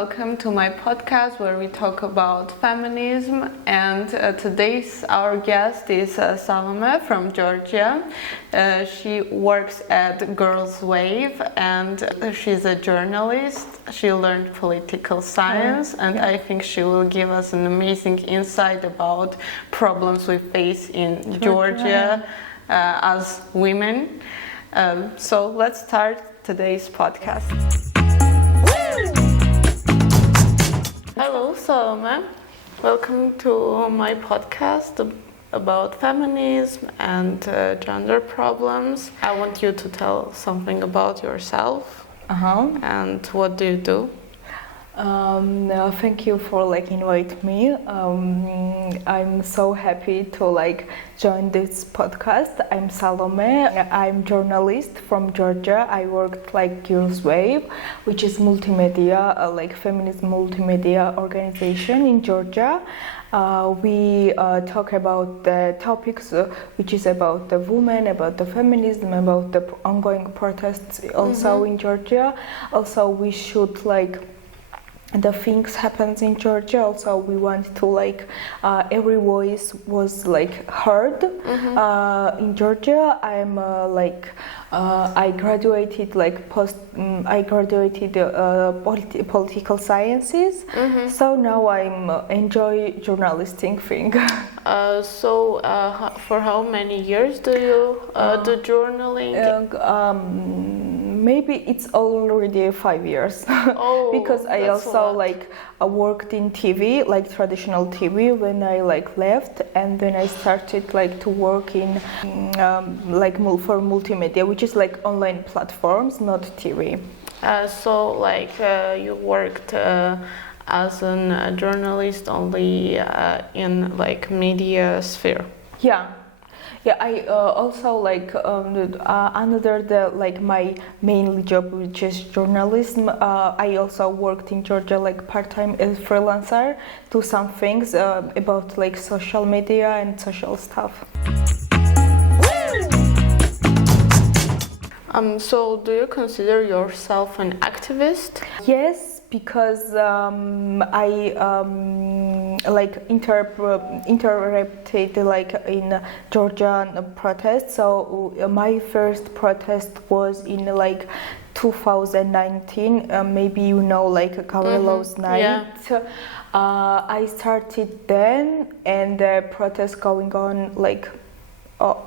welcome to my podcast where we talk about feminism. And today's our guest is Salomeei from Georgia. She works at Girls Wave and she's a journalist. She learned political science and I think she will give us an amazing insight about problems we face in Georgia as women. So let's start today's podcast. Hello, Salomeei. Welcome to my podcast about feminism and gender problems. I want you to tell something about yourself and what do you do? Thank you for invite me. I'm so happy to join this podcast. I'm Salomeei. I'm journalist from Georgia. I worked Girls Wave, which is multimedia, feminist multimedia organization in Georgia. We talk about the topics which is about the women, about the feminism, about the ongoing protests also in Georgia. Also, we should the things happens in Georgia. Also, we want to every voice was heard in Georgia. I'm I graduated I graduated political sciences. So now I'm enjoy journalistic thing. So for how many years do you do journaling? Maybe it's already 5 years. Because I also worked in TV, traditional TV when I left, and then I started to work in for multimedia, which is online platforms, not TV. So you worked as a journalist only in media sphere. Yeah, I also another my main job, which is journalism. I also worked in Georgia part-time as freelancer, do some things about social media and social stuff. So do you consider yourself an activist? Yes, because I interrupted in Georgian protest. So my first protest was in 2019. Maybe you know Gawrelov's night. Yeah. I started then, and the protest going on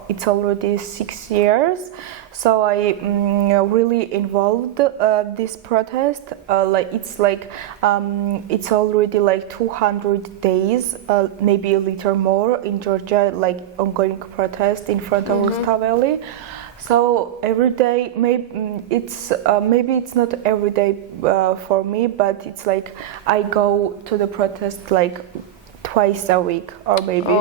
it's already 6 years. So I really involved this protest. It's already 200 days, maybe a little more in Georgia, ongoing protest in front of Rustaveli. So every day, maybe it's not every day for me, but it's I go to the protest twice a week or maybe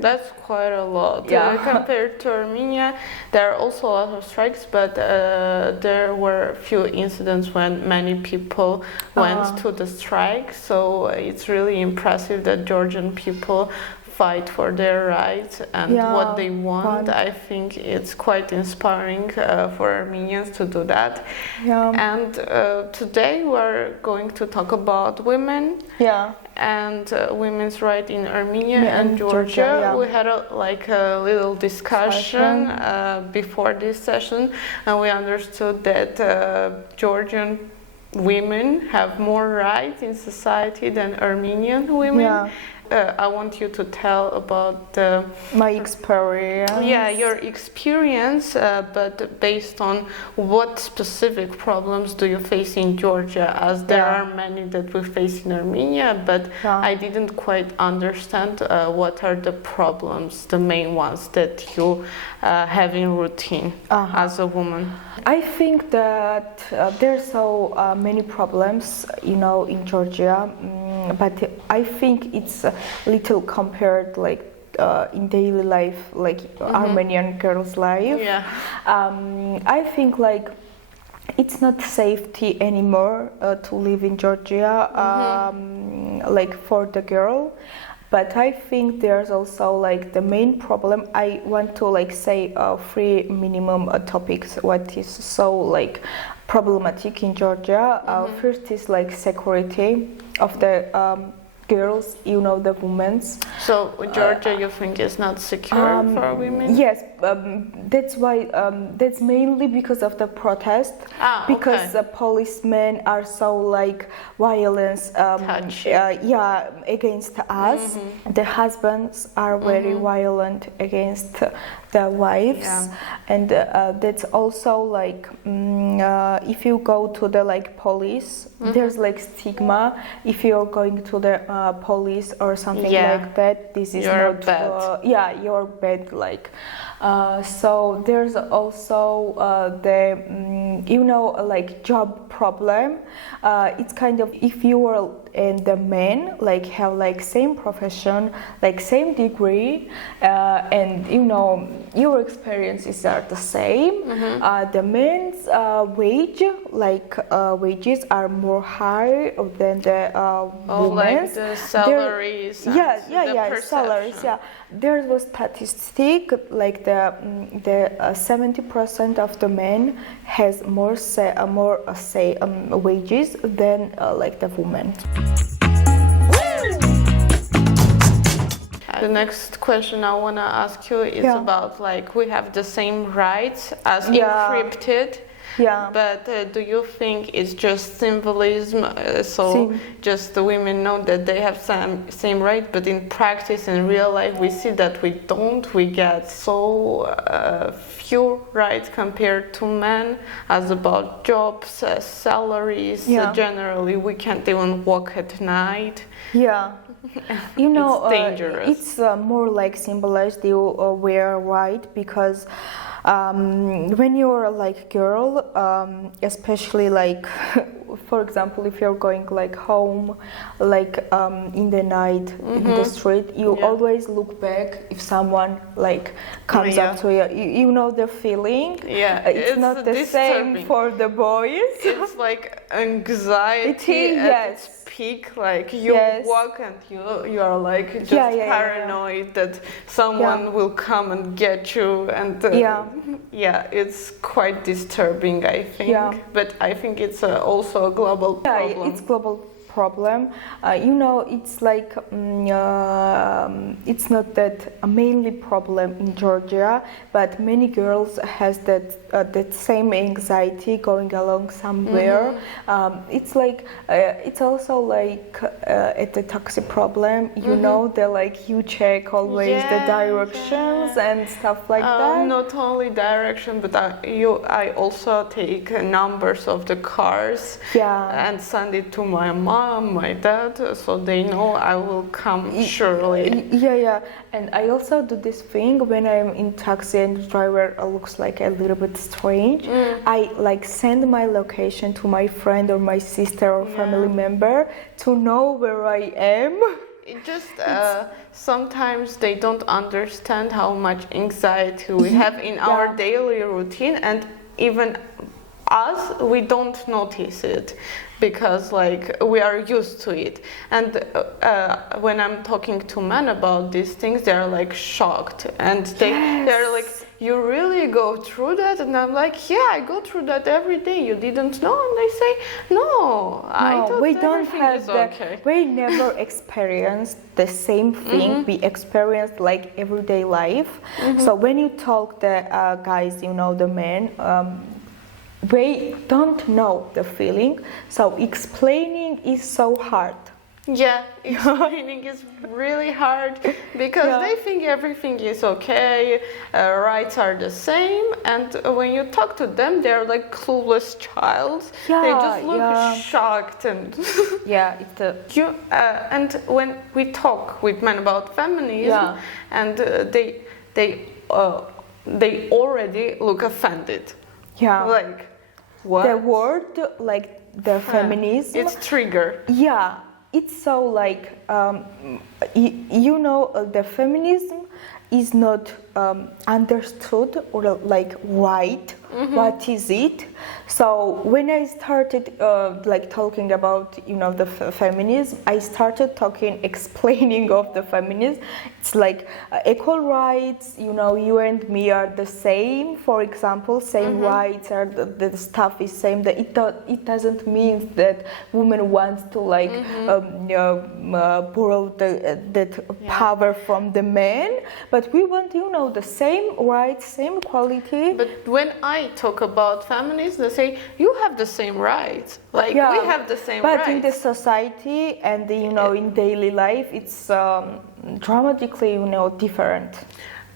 that's quite a lot. Compared to Armenia, there are also a lot of strikes, but there were few incidents when many people went to the strike. So it's really impressive that Georgian people fight for their rights and what they want. I think it's quite inspiring for Armenians to do that. And today we're going to talk about women and women's rights in Armenia and Georgia. We had a little discussion before this session, and we understood that Georgian women have more rights in society than Armenian women. I want you to tell about my experience. Your experience, but based on what specific problems do you face in Georgia, as there are many that we face in Armenia, but I didn't quite understand what are the problems, the main ones that you have in routine as a woman. I think that there's so many problems, in Georgia, but I think it's little compared in daily life, Armenian girls' life. I think it's not safety anymore to live in Georgia, for the girl. But I think there's also the main problem. I want to say three minimum topics. What is so problematic in Georgia. First is like security of the girls, the women's. So Georgia, you think is not secure for women? Yes, that's why. That's mainly because of the protest. Because the policemen are so like violence. Against us. The husbands are very violent against the wives, and that's also like if you go to the like police, there's like stigma. If you're going to the police or something like that, this is you're not bad. You're bad. Like so there's also the like job problem. It's kind of if you are and the men like have like same profession, like same degree, and your experiences are the same. The men's wages are more high than the women's. Like the salaries. Salaries. Yeah, there was statistic like the 70% of the men has more wages than like the women. The next question I want to ask you is about like we have the same rights as encrypted. But do you think it's just symbolism? Just the women know that they have same right, but in practice, in real life, we see that we don't. We get so few rights compared to men, as about jobs, salaries. Generally, we can't even walk at night. It's dangerous. It's more like symbolized. You wear white because. When you're like girl, especially like, for example, if you're going like home, like in the night in the street, you always look back if someone like comes up to you. You know the feeling. It's not the same for the boys. It's like anxiety at its peak. Like you walk and you are like just paranoid that someone will come and get you, and it's quite disturbing, I think. But I think it's also a global problem. It's global problem. It's like it's not that a mainly problem in Georgia, but many girls has that same anxiety going along somewhere. It's like it's also like at the taxi problem. They're like you check always the directions and stuff like that. Not only direction, but I also take numbers of the cars and send it to my mom, my dad, so they know I will come surely. And I also do this thing when I'm in taxi and the driver looks like a little bit strange. I like send my location to my friend or my sister or family member to know where I am. It just sometimes they don't understand how much anxiety we have in our daily routine, and even us, we don't notice it because like we are used to it. And when I'm talking to men about these things, they're like shocked, and they're like, you really go through that? And I'm like, I go through that every day. You didn't know? And they say, no, I thought we don't have okay. We never experienced the same thing we experienced like everyday life. So when you talk the guys, the men, they don't know the feeling, so explaining is so hard. Explaining is really hard because they think everything is okay, rights are the same, and when you talk to them, they're like clueless child. They just look shocked and and when we talk with men about feminism, and they already look offended. Like what? The word like the feminism. It's trigger. It's so like the feminism is not understood or like right. What is it? So when I started like talking about the feminism, I started explaining of the feminism. It's like equal rights. You and me are the same. For example, same rights, are the stuff is same. That it doesn't mean that women want to like borrow that power from the men, but we want the same rights, same equality. But when I talk about feminism, they say you have the same rights. Like we have the same rights. But in the society and in daily life, it's dramatically different.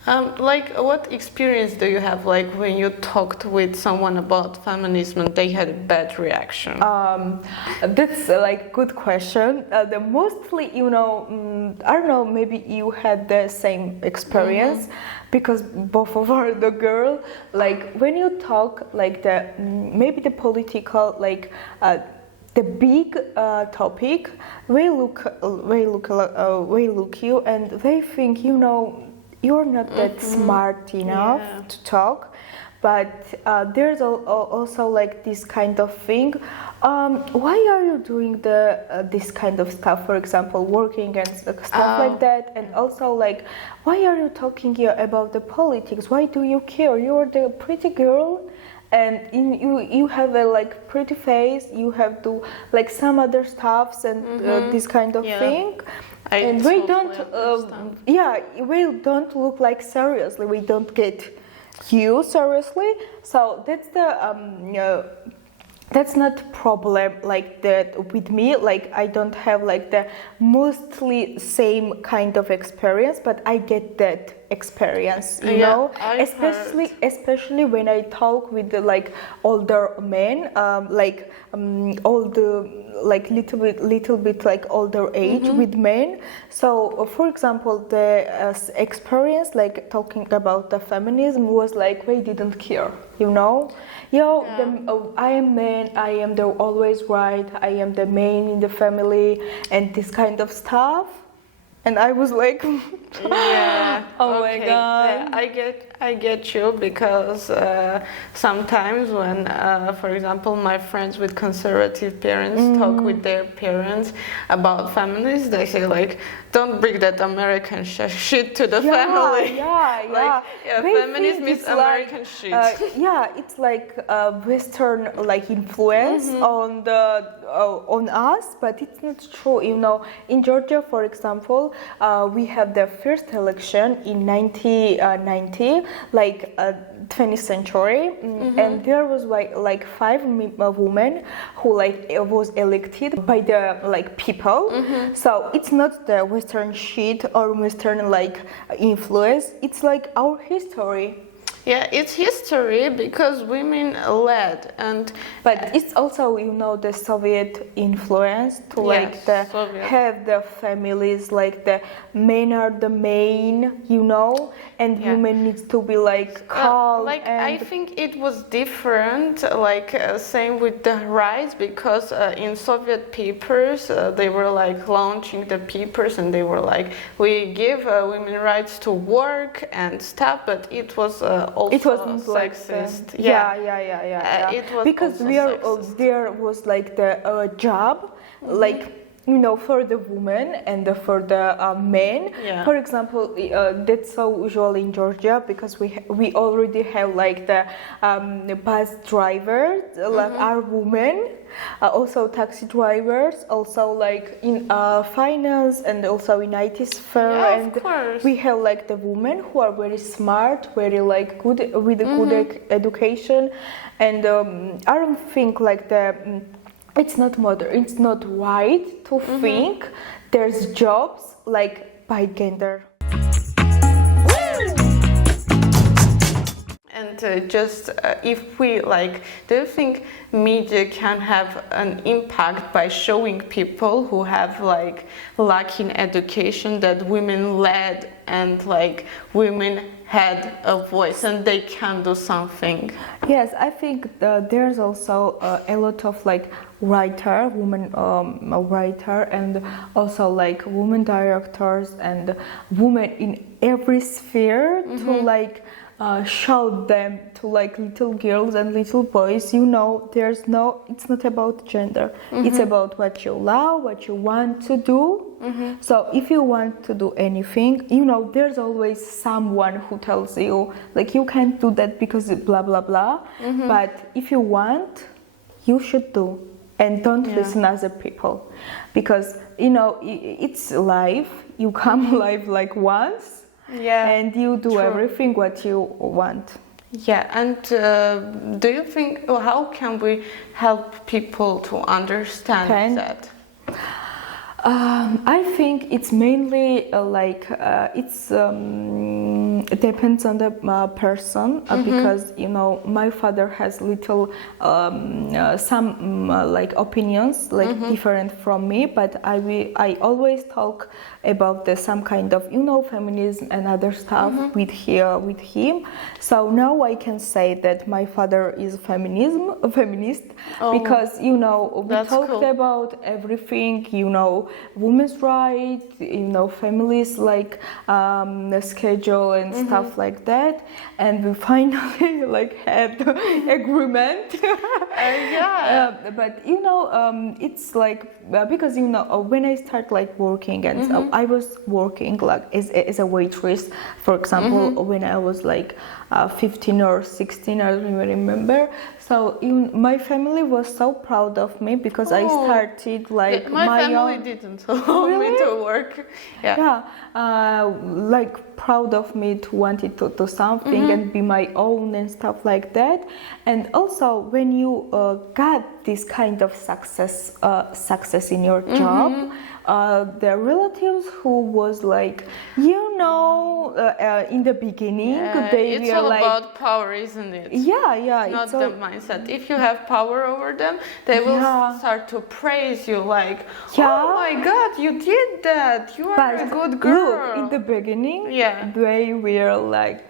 Like what experience do you have like when you talked with someone about feminism and they had a bad reaction? That's like good question. The mostly I don't know, maybe you had the same experience because both of us are the girl. Like when you talk like maybe the political like the big topic, they look you and they think you're not that smart enough to talk, but there's also like this kind of thing. Why are you doing this kind of stuff? For example, working and stuff like that, and also like, why are you talking here about the politics? Why do you care? You're the pretty girl. And you have a like pretty face. You have to like some other stuffs and this kind of thing. And we don't, we don't look like seriously. We don't get you seriously. So that's that's not problem like that with me. Like I don't have like the mostly same kind of experience, but I get that experience, you know, especially when I talk with the like older men, little bit like older age with men. So for example, the experience like talking about the feminism was like they didn't care, I am man, I am the always right, I am the man in the family and this kind of stuff. And I was like, oh my god. Yeah, I get you because sometimes when, for example, my friends with conservative parents talk with their parents about feminism, they say like, don't bring that American shit to the family. Like, feminism is American shit. It's like Western like influence on us, but it's not true. In Georgia, for example, we had the first election in 1990, like 20th century, and there was like 5 women who like was elected by the like people. So it's not the Western shit or Western like influence. It's like our history. Yeah, it's history because women led, but it's also the Soviet influence to like have the families like the men are the main, and women needs to be like calm. I think it was different, same with the rights, because in Soviet papers they were like launching the papers and they were like, we give women rights to work and stuff, but it was also it wasn't sexist. It was because there was like the job like for the women and for the men. For example, that's so usual in Georgia because we already have like the bus drivers like are women, also taxi drivers, also like in finance and also in IT sphere, and we have like the women who are very smart, very like good with a good education, and I don't think like it's not modern, it's not right to think there's jobs like by gender. And if we do you think media can have an impact by showing people who have lack in education that women led and women had a voice and they can do something. Yes, I think there's also a lot of like women writer, and also like women directors and women in every sphere to like show them to like little girls and little boys, it's not about gender. It's about what you love, what you want to do. So if you want to do anything, there's always someone who tells you like you can't do that because blah blah blah. But if you want, you should do, and don't listen other people, because it's life. You come live like once. And you do everything what you want. And do you think, how can we help people to understand that? I think it's mainly it depends on the person, because my father has little some like opinions like different from me, but I always talk about some kind of feminism and other stuff with him. So now I can say that my father is a feminist, because we talked about everything, women's rights, families like schedule and stuff like that, and we finally like had agreement. But it's like because when I start like working, and I was working like as a waitress, for example, when I was like 15 or 16, I don't even remember. So my family was so proud of me because I started like my family own... didn't allow me to work. Like proud of me to want it to do something and be my own and stuff like that. And also when you got this kind of success in your job, the relatives who was like, in the beginning, it's all like, about power, isn't it? Not the mindset. If you have power over them, they will start to praise you like, oh my God, you did that. You are a good girl. Look, in the beginning, they were like,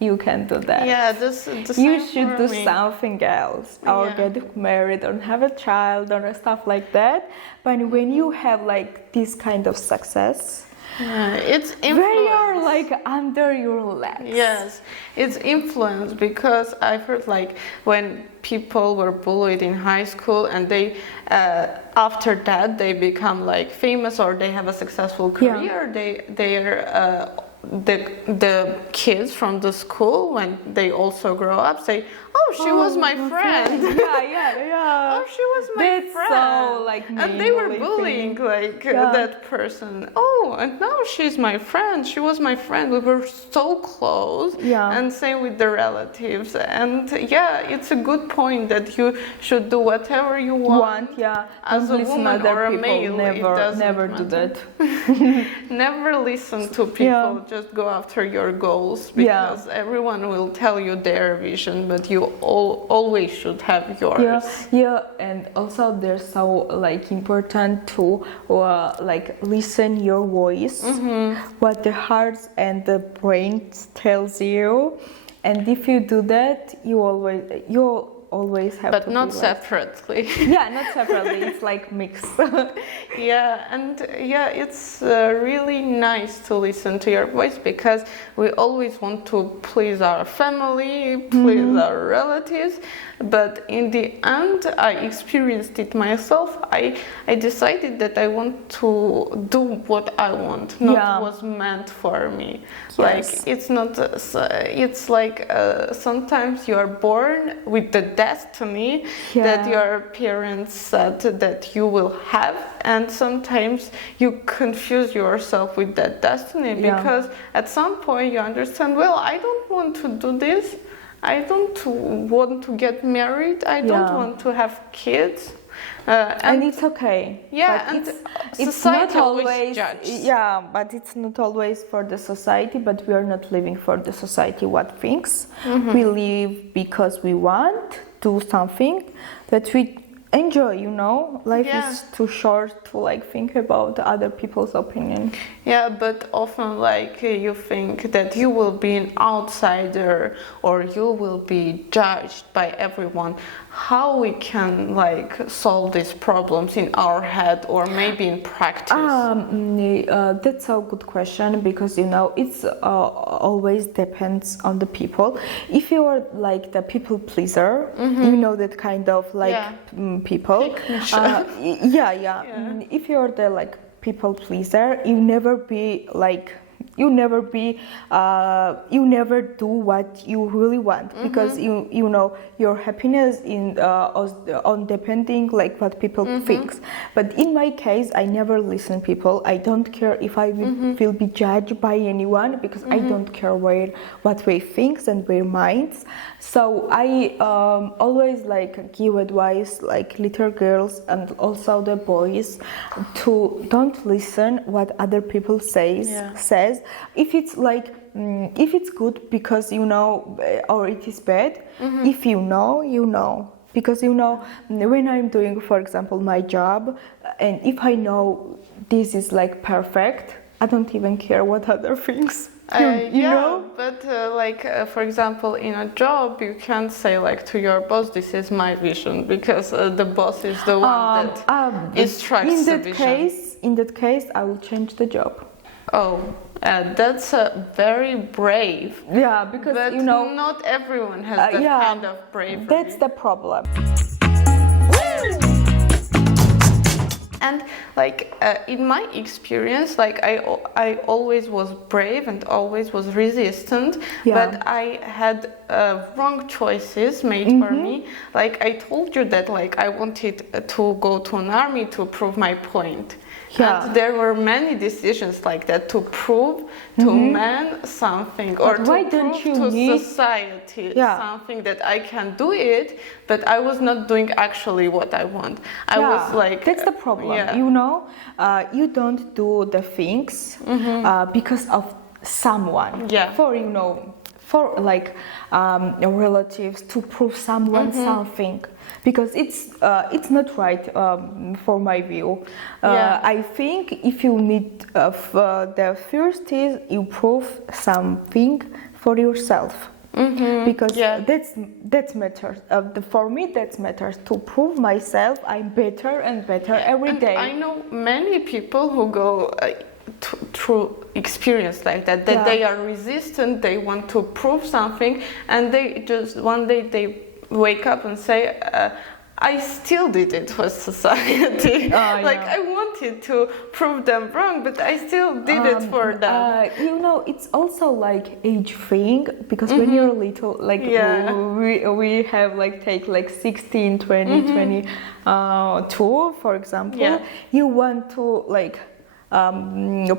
you can do that. You should do something else, or get married, or have a child, or stuff like that. But when you have like this kind of success, it's influence. They are like under your legs. Yes, it's influence, because I heard like when people were bullied in high school and they after that they become like famous or they have a successful career, they are the kids from the school, when they also grow up, say, oh, she was my friend. Oh, she was my friend. So, like, and they were bullying like that person. Oh, and now she's my friend. She was my friend. We were so close. And same with the relatives. And it's a good point that you should do whatever you want. As a woman or a male. Never do that. Never listen to people. Just go after your goals, because everyone will tell you their vision, but you always should have yours. And also there's so like important to like listen your voice, what the heart and the brain tells you, and if you do that, you always have but to not separately. Not separately. It's like mixed. It's really nice to listen to your voice, because we always want to please our family, please our relatives, but in the end, I experienced it myself. I decided that I want to do what I want, not what's meant for me. Like it's not. It's like sometimes you are born with the destiny that your parents said that you will have, and sometimes you confuse yourself with that destiny, because at some point you understand, well, I don't want to do this, I don't want to get married, I don't want to have kids. And it's okay. It's not always judges. But it's not always for the society, but we are not living for the society what thinks. We live because we want do something, but we enjoy, life is too short to like think about other people's opinion. Yeah, but often like you think that you will be an outsider or you will be judged by everyone. How we can like solve these problems in our head or maybe in practice? That's a good question, because it's always depends on the people. If you are like the people pleaser, that kind of like people. If you are the like people pleaser, you never do what you really want, because your happiness on depending like what people thinks. But in my case, I never listen people. I don't care if I will be judged by anyone, because I don't care what they think and their minds. So I always like give advice like little girls and also the boys to don't listen what other people says. If it's like if it's good because or it is bad, if you know, because when I'm doing, for example, my job, and if I know this is like perfect, I don't even care what other things. But for example, in a job, you can't say like to your boss, "This is my vision," because the boss is the one that instructs the vision. In that case, I will change the job. Oh, that's very brave. Yeah, because but not everyone has that kind of bravery. That's the problem. And like in my experience, like I always was brave and always was resistant, but I had wrong choices made for me. Like I told you that like I wanted to go to an army to prove my point. And there were many decisions like that to prove to men something, or to prove to society something, that I can do it, but I was not doing actually what I want. I was like... That's the problem, you don't do the things because of someone, for like relatives, to prove someone something. Because it's not right for my view. I think if you need the first is you prove something for yourself. Because that matters. For me, that matters. To prove myself, I'm better and better every day. I know many people who go through experience like that. That they are resistant. They want to prove something, and they just one day they wake up and say, I still did it for society. I wanted to prove them wrong, but I still did it for them. It's also like age thing, because when you're little, like we have like take like 16, 20, 22, for example, you want to like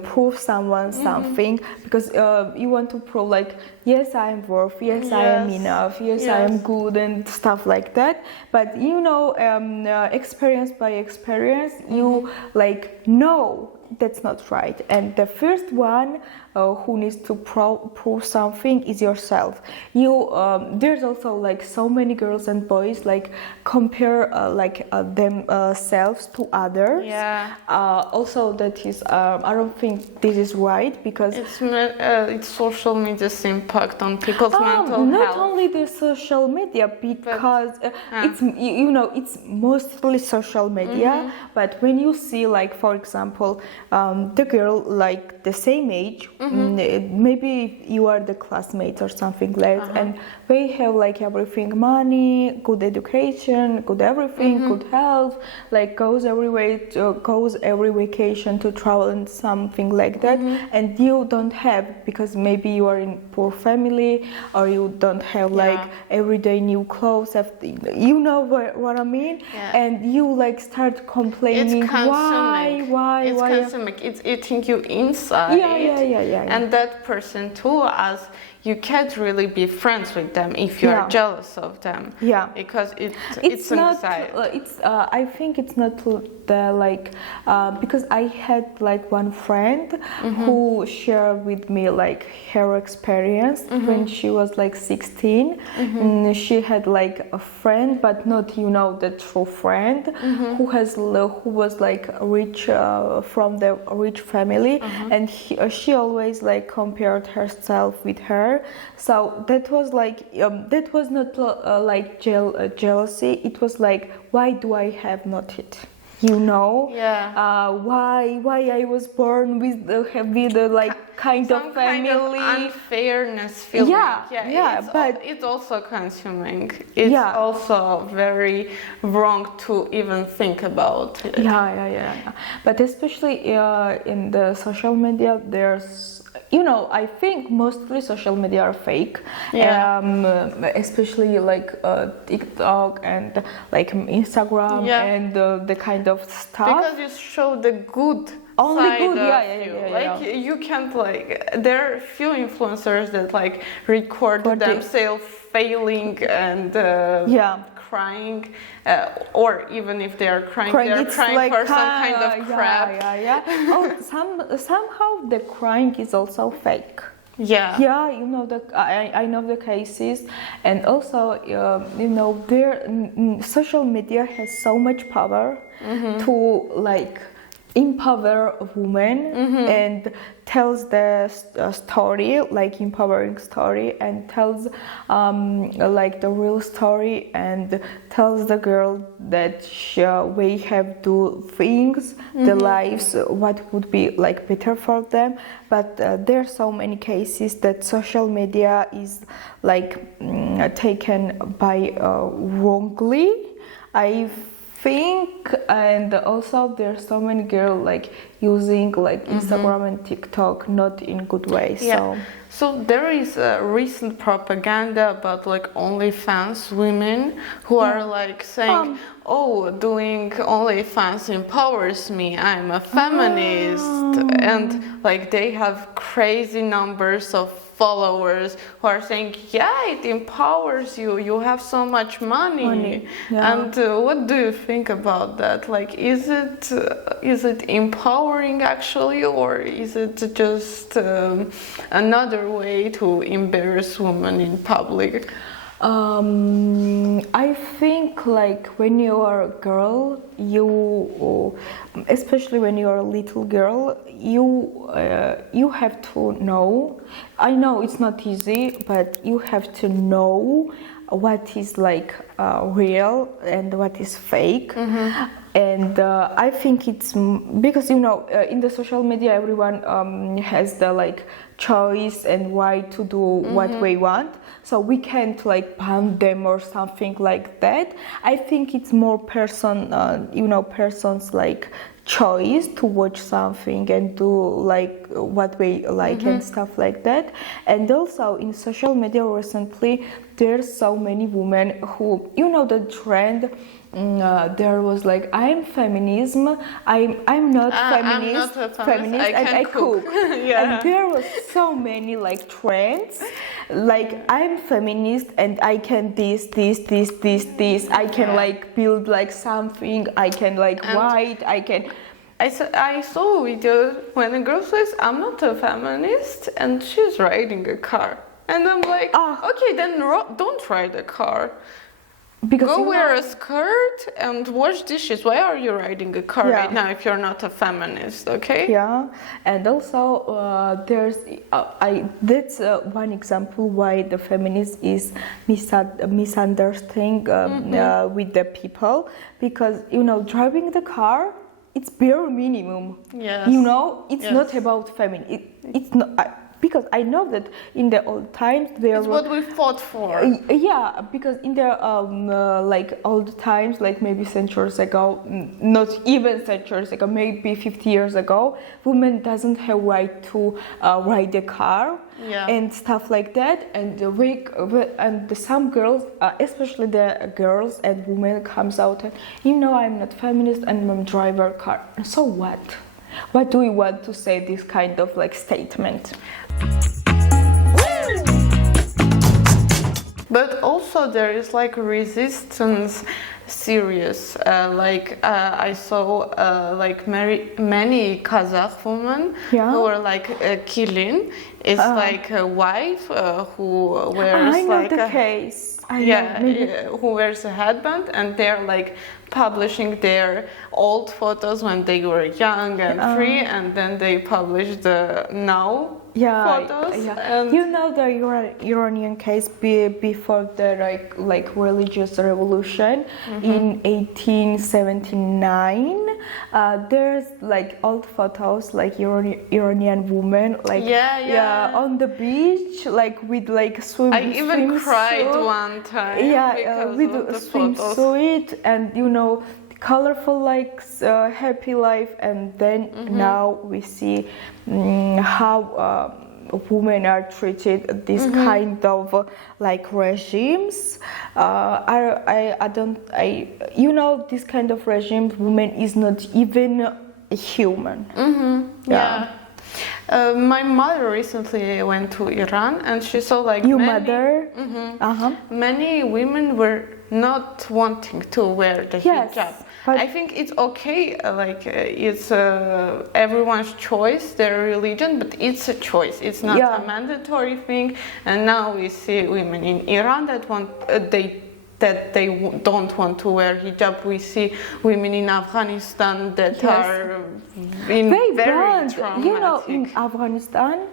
prove someone something, because you want to prove like, yes, I am worth, yes, I am enough, yes, I am good, and stuff like that. But experience by experience, you like know that's not right, and the first one who needs to prove something is yourself. There's also like so many girls and boys like compare themselves to others. Also that is I don't think this is right, because it's social media's impact on people's mental health. Not only the social media, because it's mostly social media. But when you see like, for example, the girl like the same age, maybe you are the classmate or something like that, and they have like everything, money, good education, good everything, good health, like goes every vacation to travel and something like that, and you don't have, because maybe you are in poor family, or you don't have like everyday new clothes, you know what I mean? And you like start complaining, why it's consuming, it's eating you inside. And that person too, as you can't really be friends with them if you're jealous of them. Yeah. Because it's not. anxiety. I think it's not the like because I had like one friend who shared with me like her experience when she was like 16. And she had like a friend, but not the true friend who was like rich from the rich family, and she always like compared herself with her. So that was like that was not like jealousy. It was like, why do I have not it? Why I was born with like kind of family. Kind of unfairness feeling. But it's also consuming. It's also very wrong to even think about it. But especially in the social media, there's I think mostly social media are fake, especially like TikTok and like Instagram and the kind of stuff. Because you show the good side of you. You can't there are few influencers that like record themselves failing and crying, or even if they are crying, they're crying like for some kind of crap. Somehow the crying is also fake. I know the cases, and also social media has so much power to like empower women and tells the story, like empowering story, and tells like the real story, and tells the girl that we have do things, the lives, what would be like better for them. But there are so many cases that social media is like taken by wrongly, I think. And also there's so many girls like using like Instagram and TikTok not in good way. So there is a recent propaganda about like OnlyFans women who are like saying, doing OnlyFans empowers me, I'm a feminist, and like they have crazy numbers of followers who are saying, it empowers you, you have so much money. And what do you think about that? Like, is it empowering actually, or is it just another way to embarrass women in public? I think like when you are a girl, especially when you are a little girl, you have to know. I know it's not easy, but you have to know what is like real and what is fake. And I think it's because in the social media everyone has the like choice and right to do what we want, so we can't like ban them or something like that. I think it's more person's like choice to watch something and do like what we like and stuff like that. And also in social media recently there's so many women who the trend. There was like, I'm feminism, I'm not feminist, and I cook. And there was so many like trends, like I'm feminist and I can this, I can like build like something, I can like write, I saw a video when a girl says, I'm not a feminist, and she's riding a car. And I'm like, okay, then don't ride a car. Because go wear a skirt and wash dishes. Why are you riding a car right now if you're not a feminist, okay? And also that's one example why the feminist is misunderstanding with the people, because driving the car, it's bare minimum. It's not about feminism. It's not. Because I know that in the old times it's what we fought for. Because in the like old times, like maybe centuries ago, not even centuries ago, maybe 50 years ago, women doesn't have right to ride a car and stuff like that. And some girls, especially the girls and women, comes out and I'm not feminist and I'm driver car. So what? What do we want to say this kind of like statement? also there is like resistance series. I saw like many Kazakh women who were like killing. It's like a wife who wears who wears a headband, and they're like publishing their old photos when they were young and free, and then they publish the now photos. And you know the Iranian case before the like religious revolution in 1879. There's like old photos like Iranian women like on the beach like with like swim. I even cried one time. With a swimsuit and you know colorful like happy life, and then now we see how women are treated this kind of like regimes. You know this kind of regimes, woman is not even human. My mother recently went to Iran, and she saw like many women were not wanting to wear the hijab. I think it's okay, like it's everyone's choice, their religion, but it's a choice. It's not a mandatory thing. And now we see women in Iran that they don't want to wear hijab. We see women in Afghanistan that are very traumatic. You know, in Afghanistan,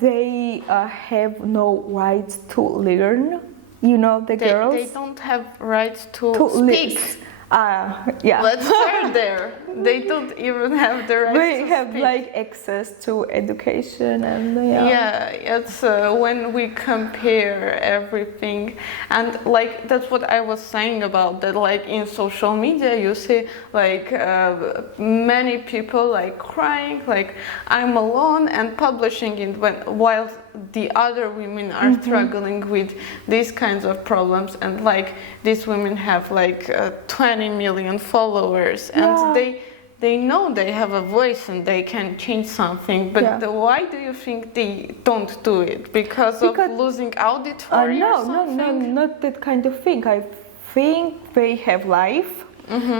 they have no rights to learn. You know, the girls. They don't have rights to speak. Let's start there. They don't even have the right to speak. They have like access to education and it's when we compare everything, and like that's what I was saying about that. Like in social media, you see like many people like crying, like I'm alone, and publishing it while the other women are struggling with these kinds of problems, and like these women have like 20 million followers, and they know they have a voice and they can change something, but why do you think they don't do it? Because of losing auditory or something? No, not that kind of thing. I think they have life.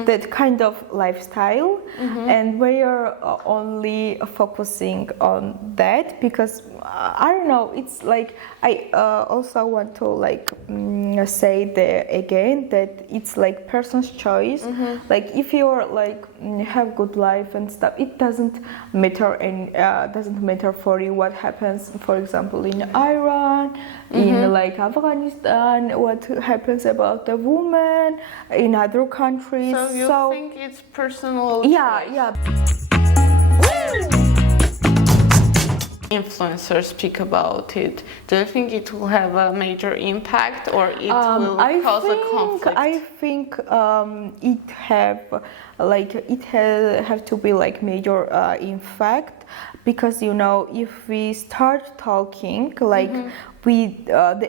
That kind of lifestyle, and we are only focusing on that because I don't know. It's like I also want to like say there again that it's like person's choice. Like if you're like have good life and stuff, it doesn't matter and doesn't matter for you what happens. For example, in Iran, in like Afghanistan, what happens about the woman in other countries. So you think it's personal choice? Influencers speak about it. Do you think it will have a major impact, or it will cause a conflict? I think it have to be like major impact, because you know if we start talking like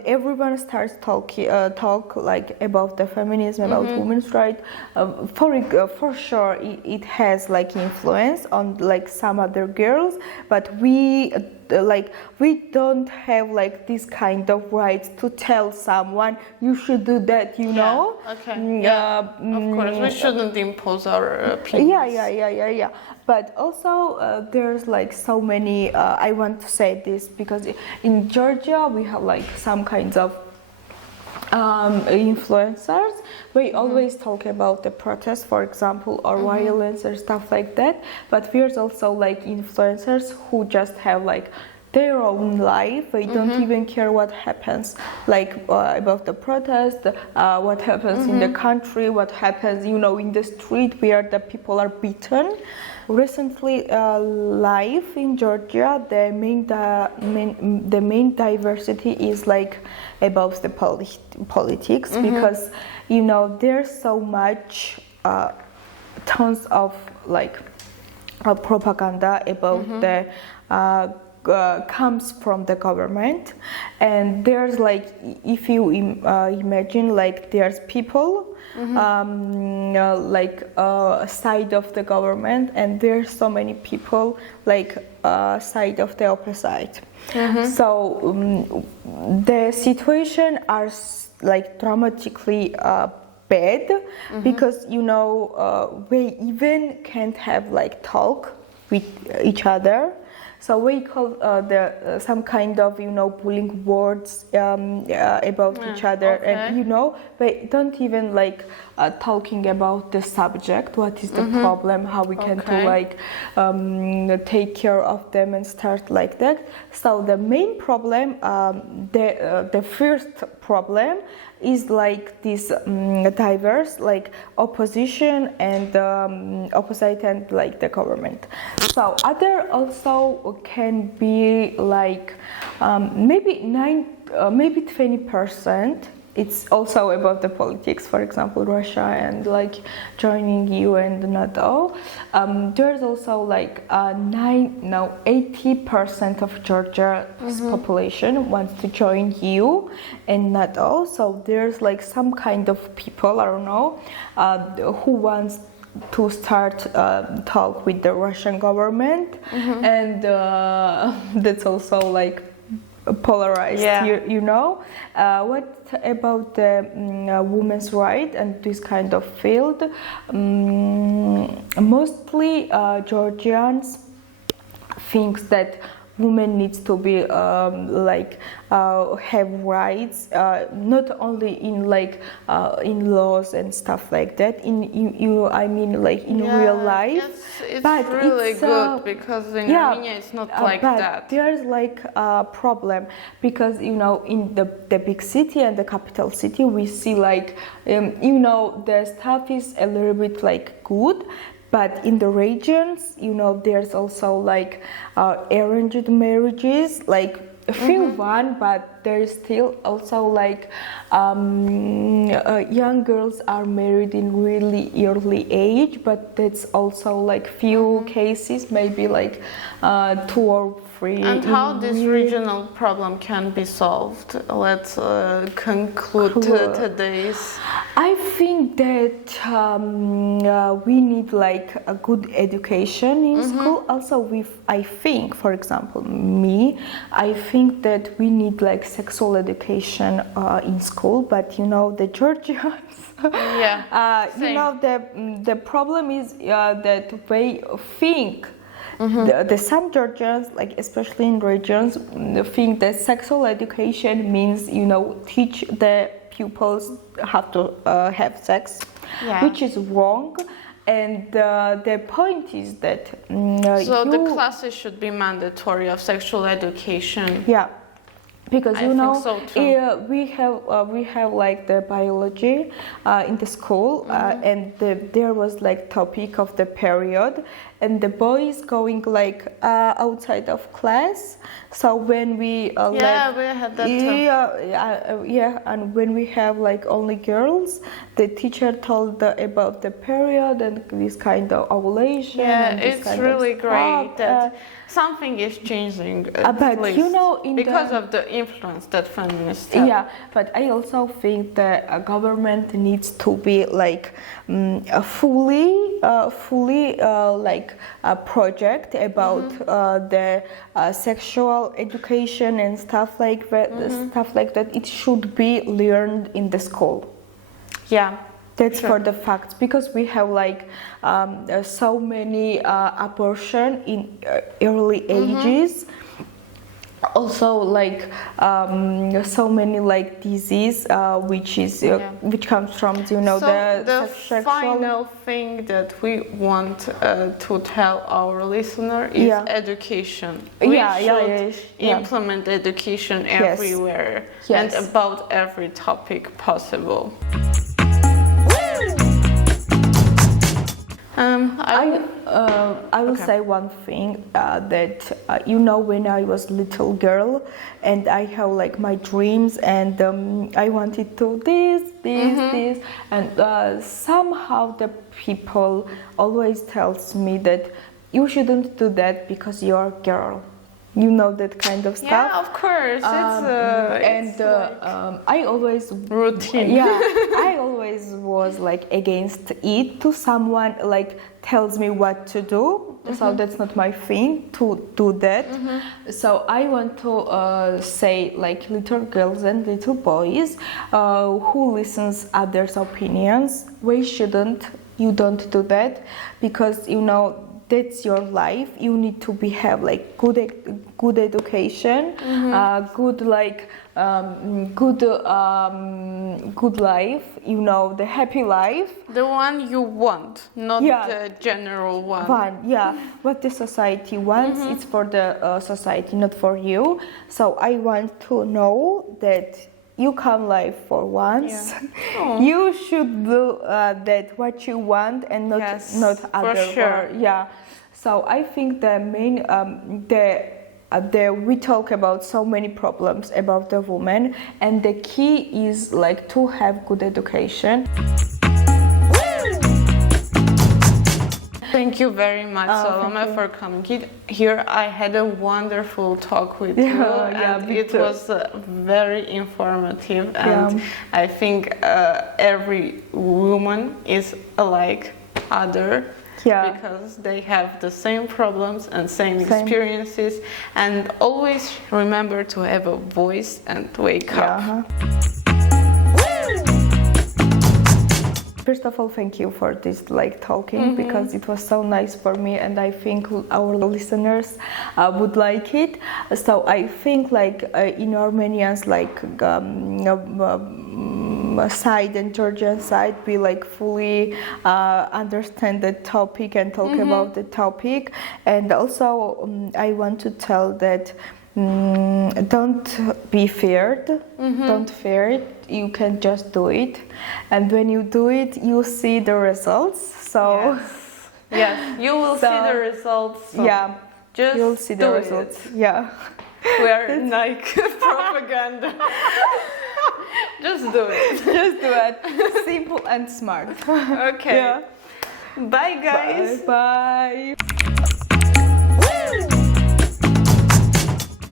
everyone starts talk like about the feminism, about women's rights. For sure, it has like influence on like some other girls, but we don't have like this kind of rights to tell someone you should do that. You know? Okay. Of course, we shouldn't impose our opinions. Yeah. But also there's like so many. I want to say this because in Georgia we have like some kinds of influencers. We always talk about the protests, for example, or violence or stuff like that. But there's also like influencers who just have like their own life. They don't even care what happens, like about the protest, what happens in the country, what happens, you know, in the street where the people are beaten. Recently, life in Georgia, the main diversity is like about the politics, because you know there's so much tons of like propaganda about the comes from the government, and there's like if you imagine like there's people like side of the government, and there's so many people like side of the opposite. So the situation are like dramatically bad, because we even can't have like talk with each other. So we call some kind of bullying words about each other, and we don't even like talking about the subject. What is the problem? How we can do like take care of them and start like that. So the main problem, the first problem is like this diverse like opposition and opposite and like the government. So other also can be like maybe 20%. It's also about the politics, for example, Russia and like joining EU and NATO. There's also like 80% of Georgia's population wants to join EU and NATO. So there's like some kind of people, I don't know, who wants to start talk with the Russian government, and that's also like polarized. What about the women's right and this kind of field? Mostly Georgians thinks that women needs to be have rights, not only in like in laws and stuff like that. In real life. It's but really it's, good because in Armenia it's not like but that. There's like a problem because in the big city and the capital city we see like the stuff is a little bit like good. But in the regions, there's also like arranged marriages, like few one, but there's still also like young girls are married in really early age, but that's also like few cases, maybe like 2 or 3. And how this regional problem can be solved? Let's conclude today's. I think that we need like a good education in school. Also, I think, for example, I think that we need like sexual education in school. But the Georgians, the problem is that they think. The some Georgians, like especially in regions, think that sexual education means teach the pupils how to have sex, which is wrong. And the point is that the classes should be mandatory of sexual education. Yeah. Because I think so too. we have like the biology in the school, and there was like topic of the period, and the boys going like outside of class. So when we we had that too. And when we have like only girls, the teacher told about the period and this kind of ovulation. Yeah, and this it's kind really of great that something is changing. But because of the influence that feminists have. Yeah, but I also think the government needs to be like fully like a project about the sexual education and stuff like that. Stuff like that. It should be learned in the school. Yeah. That's for the facts, because we have like so many abortion in early ages. Also, like so many like disease, which comes from the final thing that we want to tell our listener is education. We should implement education everywhere and about every topic possible. I will say one thing that when I was little girl and I have like my dreams and I wanted to this and somehow the people always tells me that you shouldn't do that because you're a girl. That kind of stuff. Yeah, of course. I always routine. Yeah, I always was like against it. To someone like tells me what to do. so that's not my thing to do that. So I want to say, like, little girls and little boys who listens others' opinions, you don't do that, because that's your life. You need to have like good education, good life. The happy life. The one you want, not the general one. What the society wants, it's for the society, not for you. So I want to know that you come live for once. You should do that what you want and not other. For sure. So I think the main we talk about so many problems about the woman, and the key is like to have good education. Thank you very much, Salome, for coming here. I had a wonderful talk with you, and it was very informative. And I think every woman is like other, because they have the same problems and same experiences. And always remember to have a voice and wake up. First of all, thank you for this talking, because it was so nice for me, and I think our listeners would like it. So I think in Armenians side and Georgian side, we fully understand the topic and talk about the topic. And also I want to tell that don't be feared. Don't fear it. You can just do it, and when you do it, you see the results. So yes, you will see the results. So just you'll see the results. We are like propaganda. Just do it. Just do it. Simple and smart. Okay. Bye, guys. Bye.